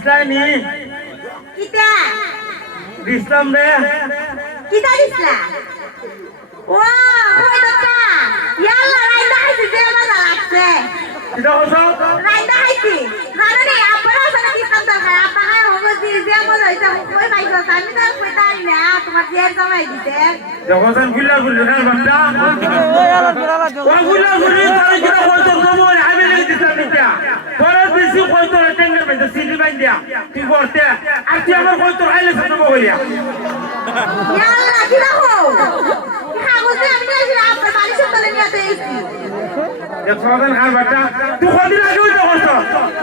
দিছলানি কিতা দিছলাম রে কিতা দিছলা ও কই দকা ইয়াল্লা রাইদা আইছি যে মজা লাগছে কিটা হইছো রাইদা আইছি জানি আপনারা সাথে কি কাম দরকার আপা হাই হবে যে মজা হইছে কই পাইছো আমি তো কইতাই না তোমার যে সময় দিতে যখন গুলা গুলা না বাচ্চা ও গুলা গুলি তার কিটা হইতো কবো আমি লে দিছলাম নিটা পরে বেশি হইতো টেঙ্গা বেতে সিডি বাইন দিয়া কি করতে আর তুই আমার হইতো আইলে শুনবো হইয়া ইয়াল্লা কি রাখো কাগজে আমি আইছি আপনার বাড়ি সত্তরে নিয়ে আইছি এক সমাধান খার বাচ্চা তুই কদিন আগে হইতো করছো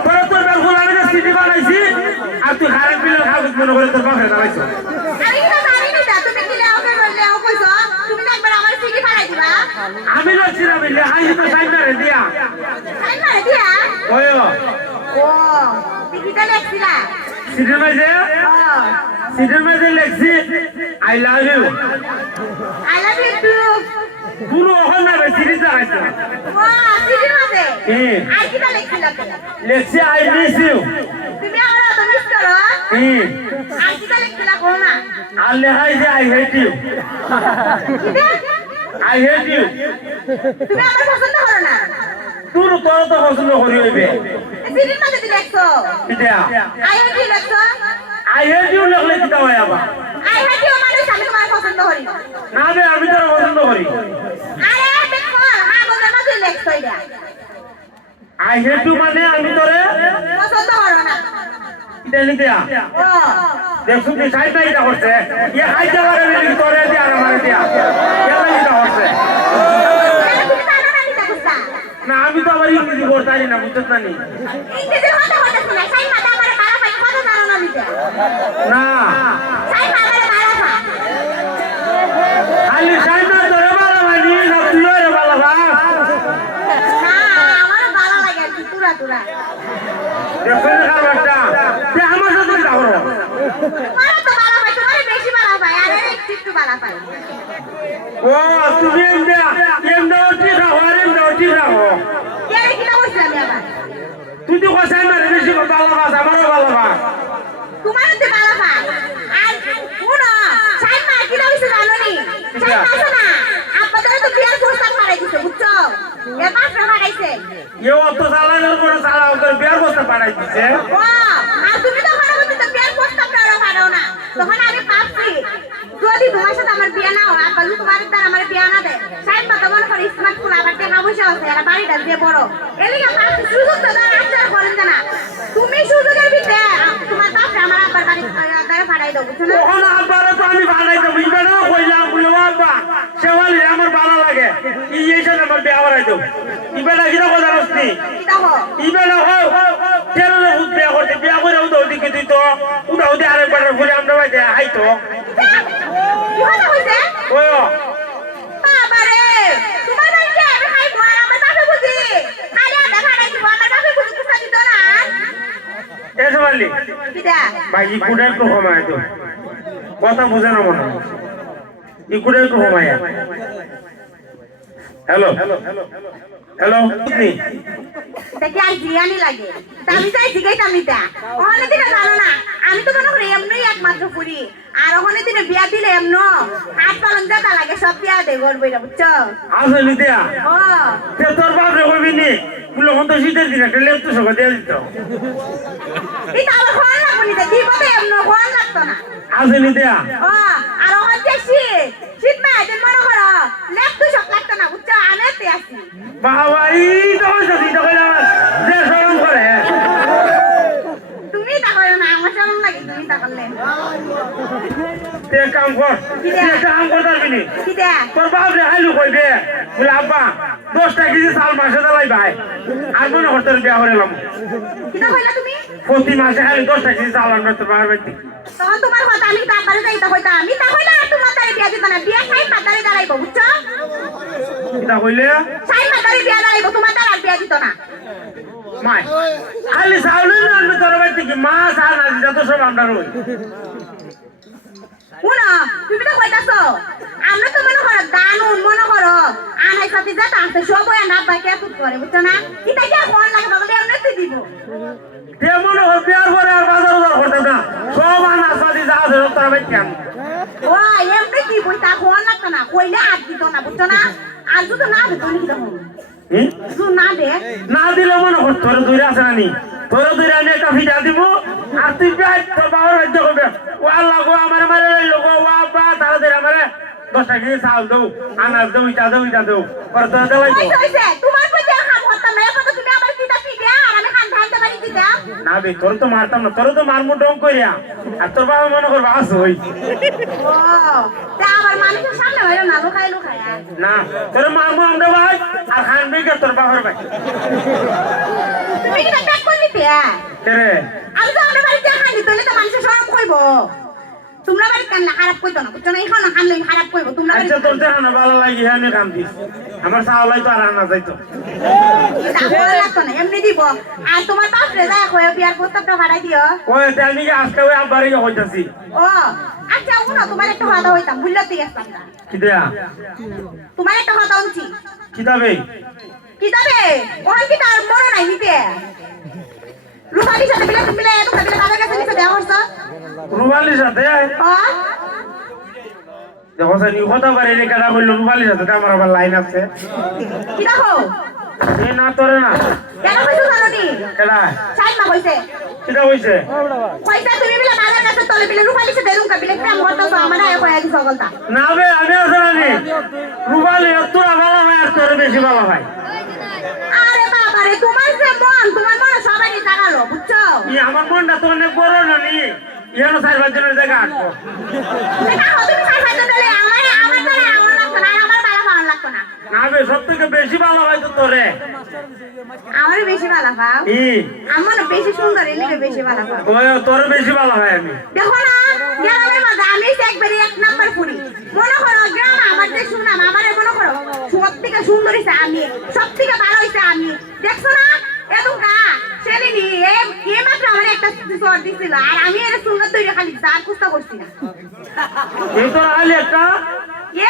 পরে তোর বেল গুলা না সিডি বানাইছি আর তুই খারাপ বিলের কাগজ মনে করে তোর বাপে দাঁড়াইছো আমি তো জানি না তুমি কি লেও কে লেও কইছো তুমি তো একবার আমার সিডি ফাড়াই দিবা আমি লচ্ছি না বিলে আইছি তো সাইন করে দিয়া সাইন করে দিয়া ওই ও টিকিটা লেখছিলা সিডির মাঝে সিডির মাঝে লেখছি I love you I love you too পুরো ওখান না সিরিজ দেখাইছো ও সিডি মাঝে হ্যাঁ আর কিটা লেখছিলা লেখছি আই মিস ইউ তুমি আমার তো মিস করো হ্যাঁ আর কিটা লেখছিলা কো না আর লেখাইছে আই হেট ইউ কিটা আই হেট ইউ তুমি আমার পছন্দ করো না তোর তোর তো পছন্দ করি হইবে সিডির মাঝে দি লেখছো কিটা আই হেট ইউ লেখছো আই হেট ইউ লেখলে কিটা হয় আবার আই হেট ইউ মানে আমি তোমার পছন্দ করি না বে আমি তোর পছন্দ করি আরে দেখো কাগজের মাঝে লেখছো এটা আই হেট ইউ মানে আমি তোরে পছন্দ করো না কিটা লিখিয়া ও দেখছো কি সাইড নাই এটা করছে এ হাই জায়গায় মিলি তোরে দিয়া আর আমারে দিয়া কেন এটা করছে তুমি জানো না নিতে বুঝতা না আমি তো আবার ইংরেজি পড়তে জানি না বুঝতে জানি ইংরেজি কথা কথা শুনে সাই মাথা আমারে মারা পাই কথা জানো না নিতে না সাই আমারে মারা পা খালি সাইড না তোরে ভালো মানি না তুইও রে ভালো ভাব না আমার ভালো লাগে আর কি তুরা তুরা দেখো না কারবারটা তে আমার সাথে যাও তোমার তো ভালো পাই তোমার বেশি ভালো পাই আর একটু একটু ভালো পাই ও তুমি এমদা ঠিক রাখো আর এমদা ঠিক রাখো এর কি না বলছিলাম আবার তুই তো কোসাই না বেশি ভালো ভাব আমারও ভালো ভাব তোমার তো ভালো পাই আর শুনো সাই মা কি না হইছে জানো নি সাই মাসো না আপনাদের তো বিয়ার প্রস্তাব পাঠাই দিছে বুঝছো এ মাসরা পাঠাইছে এ অত চালানোর কোনো চালা ওদের বিয়ার বস্তা পাঠাই দিছে ও আর তুমি তো ভালো মতো বিয়ার প্রস্তাবটা ওরা পাঠাও না তখন আমি ভাবছি যদি তোমার সাথে আমার বিয়ে না হয় আব্বা যদি তোমার দ্বারা আমার বিয়ে না দেয় সাহেব কথা মনে করে স্মার্টফোন আবার টাকা পয়সা আছে এরা বাড়িটা দিয়ে বড় এলিগা ভাবছি সুযোগ তো দেওয়ার আচার করেন না তুমি সুযোগের ভিতরে তোমার বাপরে আমার আব্বার বাড়ি দ্বারা পাঠাই দাও বুঝছো না তখন আব্বারে তো আমি ভাড়াই দেবো ইবেরও কইলাম বলে আব্বা সেওয়ালি আমার ভালো লাগে এই সাথে আমার বিয়ে করাই দেবো ইবেটা কিরকম কথা বলছি কিটা হো ইবেটা হোক তেরোলে ভূত বিয়ে করতে বিয়ে করে উদাও দিকে তুই তো উদাও দিয়ে আরেকবার বলে আমরা বাইতে হাই তো কি কথা হইছে ওই বাবা রে তোমার বাড়িতে আমি খাইবো আর আমার বাপে বুঝি খালি আধা ভাড়াই দিব আমার বাপে বুঝি কুসা দিত না এসে পারলি কিটা ভাই ই কুড়ে একটু কমায় তো কথা বুঝে না মনে হয় ই কুড়ে একটু কমায় হ্যালো হ্যালো দেখি আর জিয়ানি লাগে আমি চাই জিগাইতাম নিতা ওখানে দিনে জানো না আমি তো মনে করি এমনই একমাত্র পুরি আর ওখানে দিনে বিয়া দিলে এমন হাত পালন যেটা লাগে সব বিয়া দে করবো এটা বুঝছো আসলে নিতিয়া ও তোর বাপ রে কইবি নি বলে কোন তো শীতের দিন একটা লেপ তো সঙ্গে দিয়ে দিত এটা আমার ফোন লাগবো নিতে দিব তো এমন ফোন লাগতো না আসলে নিতিয়া ও আর ওখানে যে শীত মায় যে মনে করো লেপ তো সব লাগতো না বুঝছো আমি এতে আসি বাবা এই তো হইছে দিতে কইলাম যে শরম করে তুমি তা করো না আমার সরম লাগে তুমি তা করলে তে কাম কর তে কাম কর তারবিনি কি দে তোর বাপ রে হাইলু কইবে বলে আব্বা 10 টাকা কেজি চাল মাসে দালাই ভাই আর মনে করতে বিয়া করেলাম কিটা কইলা তুমি প্রতি মাসে খালি 10 টাকা কেজি চাল আনবে তোর বাবার বাড়িতে তখন তোমার কথা আমি তা পারে যাইতা কইতা আমি তা কইলা আর তোমার তারে বিয়া দিত না বিয়া খাই মাতারে দাঁড়াইবো বুঝছো কিটা কইলে সাই মাতারে বিয়া দাঁড়াইবো তোমার তার আর বিয়া দিত না মাই খালি চাউলের আনবে তোর বাড়িতে কি মাছ আর না যত সব আমরা রই শুনো তুমি তো কইতাছো আমরা তো মনে করো দান মনে করো আনাই সাথে যেটা আছে সব ওই না বাকি এত করে বুঝছো না এটা কি ফোন লাগে বলে এমনি দিব তে মনে হয় বিয়ার পরে আর বাজার আছে তোর ভাই কেন ও এমনি কি বই তা কোন লাগতো না কইলে আর দিত না বুঝছো না আর যদি না দিত নি দেখো তুই না দে না দিলে মনে কর তোর দূরে আছে না নি তোর দূরে আমি একটা ভিজা দিব আর তুই যাই তোর বাবার রাজ্য করবে ও আল্লাহ গো আমার মারে লোক ও আব্বা তাদের আমারে 10 টাকা দিয়ে চাল দাও আনাজ দাও ইটা দাও পর তো দেলাই কই কইছে তোমার কই যা খাম হতা মে কত তুমি আবার দিতা কি দে আর আমি খান ধানতে পারি দিতা না বে তোর তো মারতাম না তোর তো মারমু ডং কইরা আর তোর বাবা মনে কর বাস হই ও তা আমার মানুষের সামনে হইলো না লুকাই না তোর মারমু আমরা ভাই আর খান বে তোর বাবার ভাই তুমি কি প্যাক করলি তে কেরে আমি তো আমরা বাড়িতে খান দিতে তো মানুষের সব কইবো তোমরা বাড়ি কান না খারাপ কইতো না বুঝছো না এখন না খান খারাপ কইবো তোমরা বাড়ি আচ্ছা তোর দেখা না ভালো লাগি হ্যাঁ আমি কাম দিস আমার সাওলাই তো আর আনা যাইতো এটা ভালো লাগতো না এমনি দিব আর তোমার বাপ রে যায় কই বিয়ার প্রস্তাবটা ভাড়াই দিও ওই আমি কি আজকে ওই আব্বারই হইতাছি ও আচ্ছা উনো তোমার একটা কথা হইতাম ভুললে তুই গেছতাম না কি দেয়া তোমার একটা কথা উনছি কিতাবে ওখান কি তার মনে নাই নিতে রুবালির সাথে মিলে এত কাবিলে কাদের কাছে নিতে দেওয়া হচ্ছে রুবালির সাথে দেখো সানি কথা পারে রে কাটা বললো রুবালির সাথে আমার আবার লাইন আছে কি দেখো এ না তোরে না কেন কইছো জানোনি কেডা সাইড মা কইছে কিটা হইছে কইছে তুমি মিলে বাজার কাছে তলে মিলে রুবালির সাথে এরকম কাবিলে প্রেম করতেছো আমার আয় কই আদি সকলটা না বে আমি আছে না নি রুবালি তোরা ভালো হয় আর তোর বেশি ভালো হয় আরে বাবা রে তোমার যে তোমার মন সবাই জাগালো বুঝছো আমার মনটা তো অনেক বড় না নি ইয়ানো 4-5 জনের জায়গা আটবো দেখা হবে তুমি সাইড দিলে আমার তো আমার লাগতো না আমার বালা ভালো লাগতো না না বে সবথেকে বেশি ভালো হয় তো তোরে আমার বেশি ভালো পাও আমার বেশি সুন্দর এলিকে বেশি ভালো পাও ওই তোর বেশি ভালো হয় আমি দেখো না গ্রামের মধ্যে আমি একবারে এক নাম্বার পুরি মনে করো গ্রাম আমার যে সুনাম আমারে মনে করো সব থেকে সুন্দর হইছে আমি সব থেকে ভালো হইছে আমি দেখছো না এত গা ছেলেনি এ মাত্র আমার একটা শর্ট দিছিল আর আমি এর সুন্দর তৈরি খালি দাঁত কুস্তা করছি না এই তো আলি একটা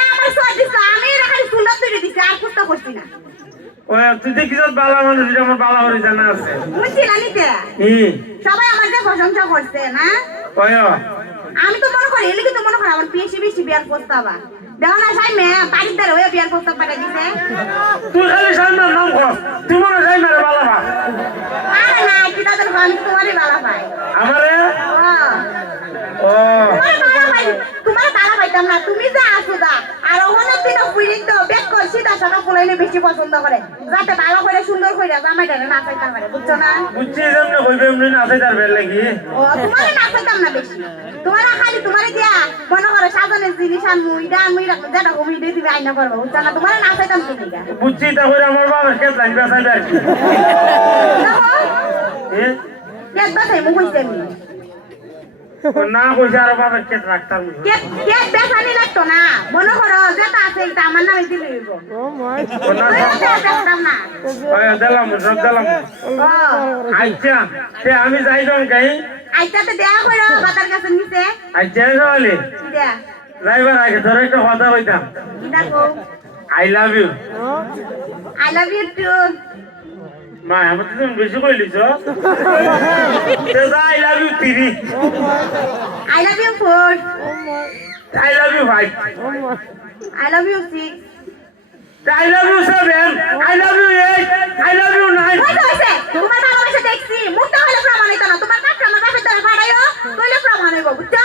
আমার শর্ট দিছিল আমি এর খালি সুন্দর তৈরি দিছি আর কুস্তা করছি না ওই তুই দেখিস বালা মানুষ এটা আমার বালা হরি জানা আছে বুঝছি না নিতে সবাই আমার যে প্রশংসা করছে না ওই আমি তো মনে করি এলিকে তো মনে করি আমার বেশি বিয়ার প্রস্তাব দেখো না সাই মে বাড়ির দ্বারা ওই বিয়ার প্রস্তাব পাঠাই দিছে তুই খালি সাইমার নাম কর তুই মনে সাইমারে বালা পা আরে না কি তাদের আমি তোমারই বালা পাই আমারে ও তোমার বালা পাইতাম না তুমি যে আসো দা আর ওখানে দিন পুইরিং তো বেক কর সিধা সাদা ফুলাইলে বেশি পছন্দ করে যাতে ভালো করে সুন্দর করে জামাইটা না চাইতাম পারে বুঝছো না বুঝছি যেমন কইবে এমনি না চাইতার বের লাগি ও তোমারে না চাইতাম না বেশি তোমারা খালি তোমারে দিয়া মনে করো সাজানের জিনিস আর মুই রাখতে যেটা কমি দিয়ে দিবে আইনা করবো বুঝছো না তোমারে না চাইতাম তুমি বুঝছি তা করে আমার বাবার কেত লাইন বেসাইবে আর কি কেত বাসাই মুখ হইছে আমি না কইছে আর বাবার কেত রাখতাম কেত বেসানি লাগতো না মনে করো যেটা আছে এটা আমার নামে দিলে হইব দেখতাম না ওই দিলাম সব দিলাম আচ্ছা সে আমি যাই যাম কাই আচ্ছা তো দেয়া করো বাতার কাছে নিচে আচ্ছা সওয়ালি দেয়া ড্রাইভার আগে তোর একটা কথা কইতাম কি দেখো আই লাভ ইউ টু মা আমার তো তুমি বেশি কইলিছ I love you 3 I love you 4 I love you 5 I love you 6 I love you 7 I love you 8 I love you 9 কই কইছে তোমার ভালোবাসা দেখছি মুখটা হলে প্রমাণ হইতো না তোমার কাছে আমার বাপের দ্বারা ফাড়াইও কইলে প্রমাণ হইব বুঝছো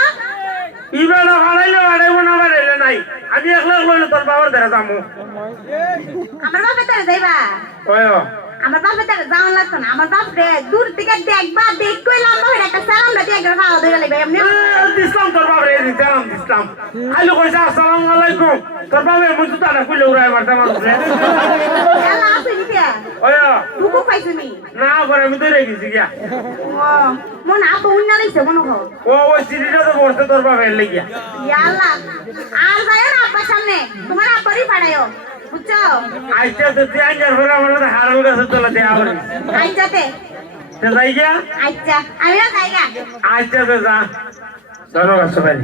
ইবেলা ফাড়াইবো না ফাড়াইলে নাই আমি একলা কইলে তোর বাবার দ্বারা যামু আমার বাপের দ্বারা যাইবা ওই আমার বাপের দ্বারা যাওয়া লাগতো না আমার বাপ রে দূর থেকে দেখবা দেখই লম্বা হয়ে একটা সালাম দিয়ে একবার খাওয়া ধরে লাগবে এমনি ইসলাম তোর বাবার সালাম ইসলাম আইলো কইছে আসসালামু আলাইকুম তোর বাবা মুই তো তারা কইলে উড়াই মারতাম মানুষে আল্লাহ আসেনি কে ওই দুকু পাইছো নি না করে আমি ধরে গেছি গিয়া ও মন আপু উন্না লাইছে মনে হো ওই সিটিটা তো পড়তে তোর বাবা এর লাগিয়া ইয়া আল্লাহ আর যাও না আব্বার সামনে তোমার আব্বারই ফাড়াইও বুঝছো আইতে তো তুই আইনার পরে আমার হারাল গাছে তোলা দেয়া হবে আইজাতে তে যাই গিয়া আচ্ছা আমিও যাই গা আইতে তো যা ধন্যবাদ সবাই